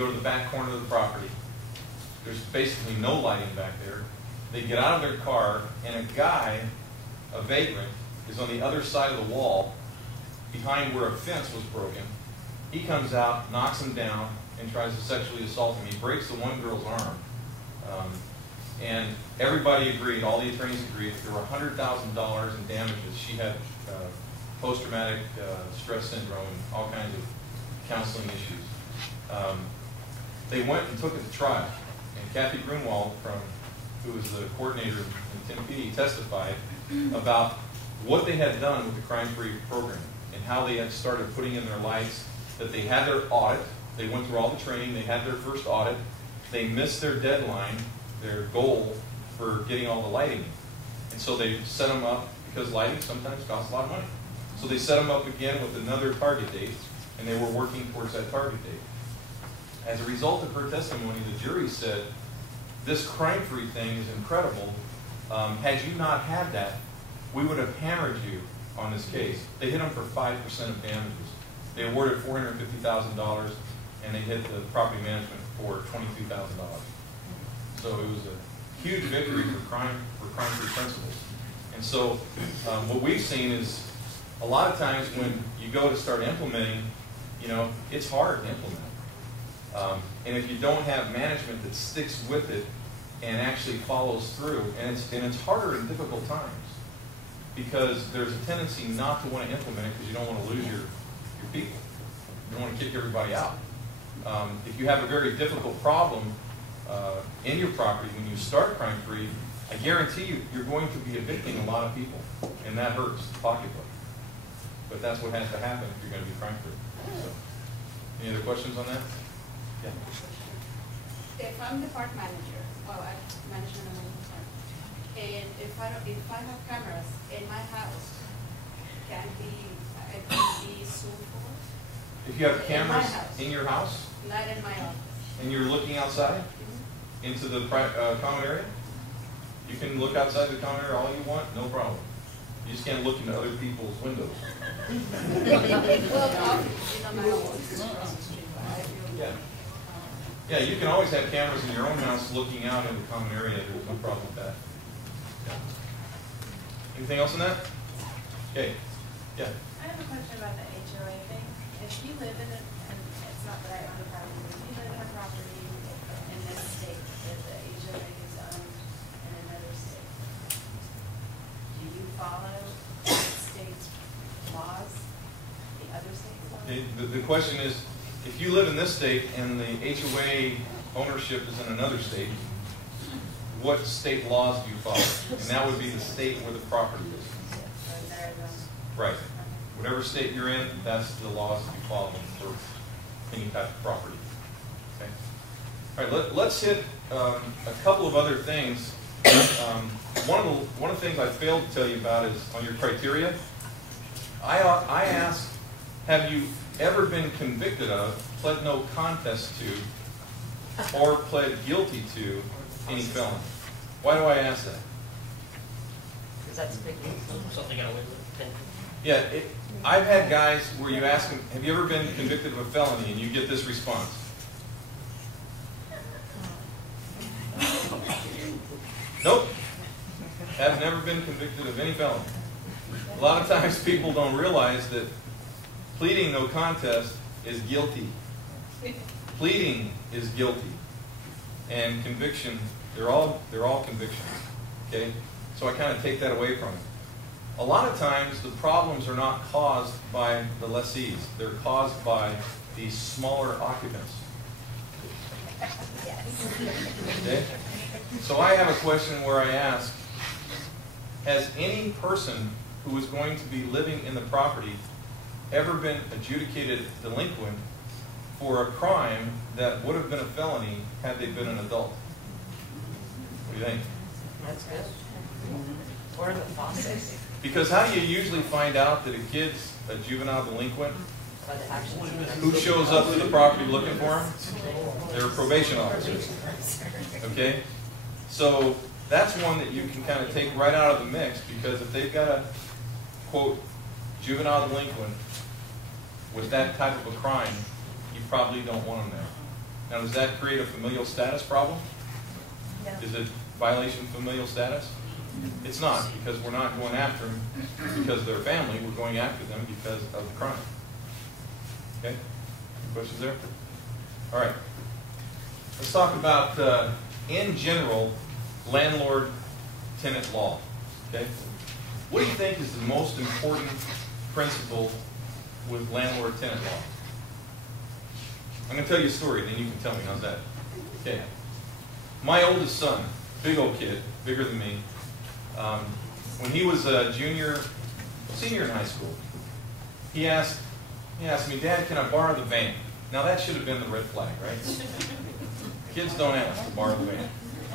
go to the back corner of the property. There's basically no lighting back there. They get out of their car, and a guy, a vagrant, is on the other side of the wall, behind where a fence was broken. He comes out, knocks him down, and tries to sexually assault him. He breaks the one girl's arm. And everybody agreed, all the attorneys agreed, that there were $100,000 in damages. She had post-traumatic stress syndrome and all kinds of counseling issues. They went and took it to trial. And Kathy Grunwald, who was the coordinator in Tempe, testified about what they had done with the crime-free program and how they had started putting in their lights, that they had their audit. They went through all the training. They had their first audit. They missed their deadline, their goal for getting all the lighting. And so they set them up, because lighting sometimes costs a lot of money. So they set them up again with another target date, and they were working towards that target date. As a result of her testimony, the jury said, this crime-free thing is incredible. Had you not had that, we would have hammered you on this case. They hit them for 5% of damages. They awarded $450,000, and they hit the property management for $22,000. So it was a huge victory for crime-free principles. And so what we've seen is a lot of times when you go to start implementing, it's hard to implement. And if you don't have management that sticks with it and actually follows through, and it's harder in difficult times, because there's a tendency not to want to implement it because you don't want to lose your people. You don't want to kick everybody out. If you have a very difficult problem in your property when you start crime-free, I guarantee you, you're going to be evicting a lot of people, and that hurts the pocketbook. But that's what has to happen if you're going to be crime-free. So, any other questions on that? Yeah. If I'm the park manager, management of my park, and if I have cameras in my house, can be sued for? If you have cameras in your house, not in my office, and you're looking outside into the common area, you can look outside the common area all you want, no problem. You just can't look into other people's windows. Yeah. Yeah, you can always have cameras in your own house looking out in the common area. There's no problem with that. Yeah. Anything else on that? Okay. Yeah. I have a question about the HOA thing. If you live in it, and it's not that I own a property, but if you live in a property in this state that the HOA is owned in another state, do you follow the state's laws, the other state's laws? The question is, if you live in this state and the HOA ownership is in another state, what state laws do you follow? And that would be the state where the property is. Right. Whatever state you're in, that's the laws that you follow for any type of property. Okay. All right. Let's hit a couple of other things. One of the things I failed to tell you about is on your criteria. I asked, have you ever been convicted of, pled no contest to, or pled guilty to any felony? Why do I ask that? Because that's a big deal. Something got away with it. Yeah, I've had guys where you ask them, have you ever been convicted of a felony, and you get this response. Nope. Have never been convicted of any felony. A lot of times people don't realize that pleading no contest is guilty. Pleading is guilty. And conviction, they're all convictions. Okay? So I kind of take that away from it. A lot of times the problems are not caused by the lessees. They're caused by the smaller occupants. Okay? So I have a question where I ask, has any person who is going to be living in the property ever been adjudicated delinquent for a crime that would have been a felony had they been an adult? What do you think? That's good. Or the foster. Because how do you usually find out that a kid's a juvenile delinquent? Who shows up to the property looking for him? They're probation officers. Okay? So that's one that you can kind of take right out of the mix, because if they've got a, quote, juvenile delinquent with that type of a crime, you probably don't want them there. Now, does that create a familial status problem? No. Is it violation of familial status? It's not, because we're not going after them because of their family. We're going after them because of the crime. Okay? Any questions there? All right. Let's talk about, in general, landlord-tenant law. Okay? What do you think is the most important principle with landlord-tenant law? I'm going to tell you a story, then you can tell me. How's that? Okay. My oldest son, big old kid, bigger than me, when he was a senior in high school, he asked me, Dad, can I borrow the van? Now that should have been the red flag, right? Kids don't ask to borrow the van.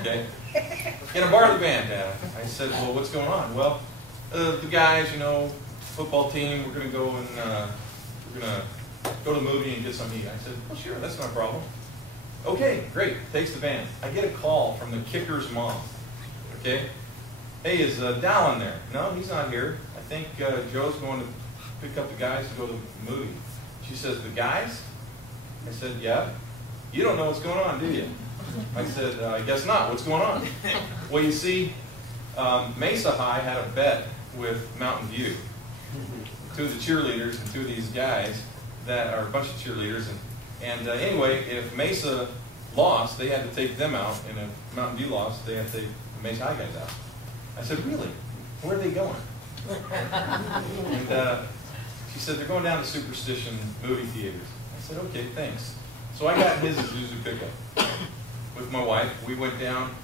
Okay? Can I borrow the van, Dad? I said, well, what's going on? Well, the guys, football team, we're going to go and we're going to go to the movie and get some eat. I said, well, sure, that's not a problem. Okay, great. Takes the van. I get a call from the kicker's mom. Okay? Hey, is Dallin there? No, he's not here. I think Joe's going to pick up the guys to go to the movie. She says, the guys? I said, yeah. You don't know what's going on, do you? I said, I guess not. What's going on? Well, you see, Mesa High had a bet with Mountain View. Two of the cheerleaders and two of these guys that are a bunch of cheerleaders. And anyway, if Mesa lost, they had to take them out. And if Mountain View lost, they had to take the Mesa High guys out. I said, really? Where are they going? And she said, they're going down to Superstition movie theaters. I said, okay, thanks. So I got his Isuzu pickup with my wife. We went down,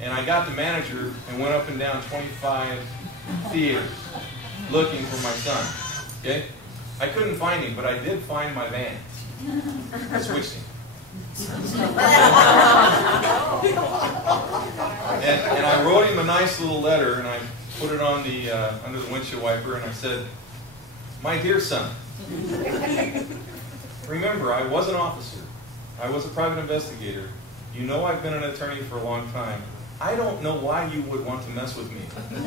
and I got the manager and went up and down 25 theaters looking for my son. Okay? I couldn't find him, but I did find my van. I switched him. And I wrote him a nice little letter, and I put it on the under the windshield wiper, and I said, my dear son, remember, I was an officer. I was a private investigator. You know I've been an attorney for a long time. I don't know why you would want to mess with me.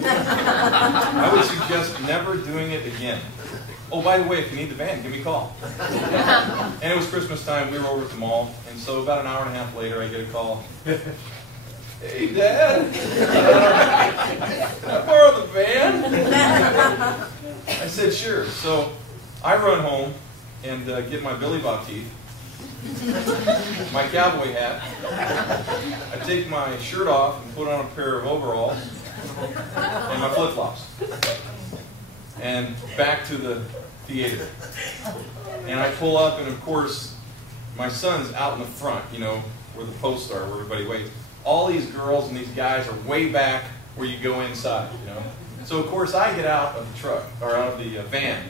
I would suggest never doing it again. Oh, by the way, if you need the van, give me a call. And it was Christmas time. We were over at the mall. And so about an hour and a half later, I get a call. Hey, Dad. Can I borrow the van? I said, sure. So I run home and get my Billy Bob teeth, my cowboy hat. I take my shirt off and put on a pair of overalls and my flip-flops. And back to the theater. And I pull up, and of course, my son's out in the front, where the posts are, where everybody waits. All these girls and these guys are way back where you go inside, So, of course, I get out of the truck, or out of the van.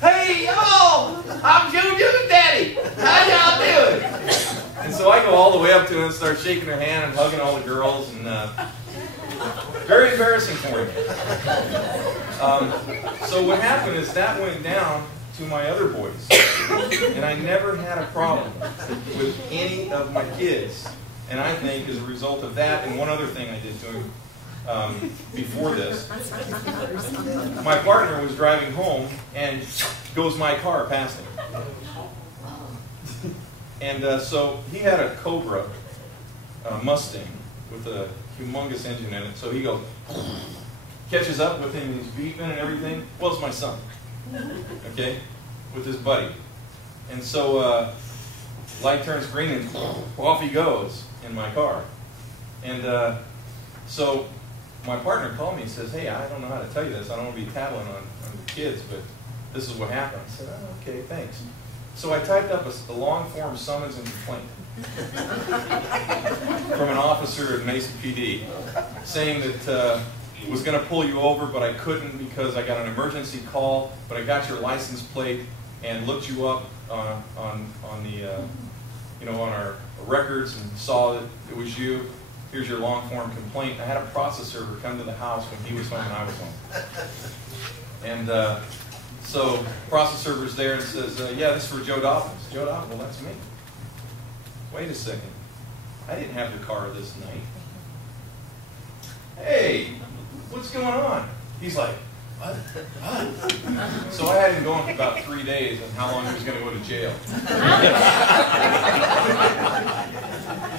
Hey, y'all! I'm Joe Doing Daddy! How y'all doing? And so I go all the way up to him and start shaking their hand and hugging all the girls, and very embarrassing for me. So what happened is that went down to my other boys, and I never had a problem with any of my kids. And I think as a result of that, and one other thing I did to him before this, my partner was driving home, and goes my car past him. And so he had a Cobra Mustang with a humongous engine in it. So he goes, catches up with him, and he's beeping and everything. Well, it's my son, okay, with his buddy. And so light turns green, and off he goes in my car. And so my partner called me and says, hey, I don't know how to tell you this. I don't want to be tattling on the kids, but this is what happened. I said, oh, okay, thanks. So I typed up a long-form summons and complaint from an officer at Mesa PD saying that was going to pull you over, but I couldn't because I got an emergency call, but I got your license plate and looked you up on our records and saw that it was you. Here's your long-form complaint. I had a processor come to the house when he was home and I was home. And so processor was there and says, yeah, this is for Joe Dobbins. Joe Dobbins, well, that's me. Wait a second. I didn't have the car this night. Hey, what's going on? He's like, What? So I had him going for about 3 days on how long he was going to go to jail.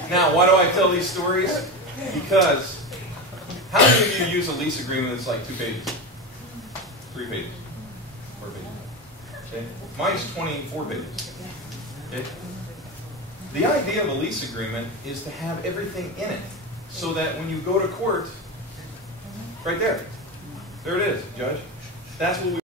Now, why do I tell these stories? Because how many of you use a lease agreement that's like 2 pages? 3 pages? 4 pages? Okay. Mine's 24 pages. Okay. The idea of a lease agreement is to have everything in it so that when you go to court, right there it is, Judge. That's what we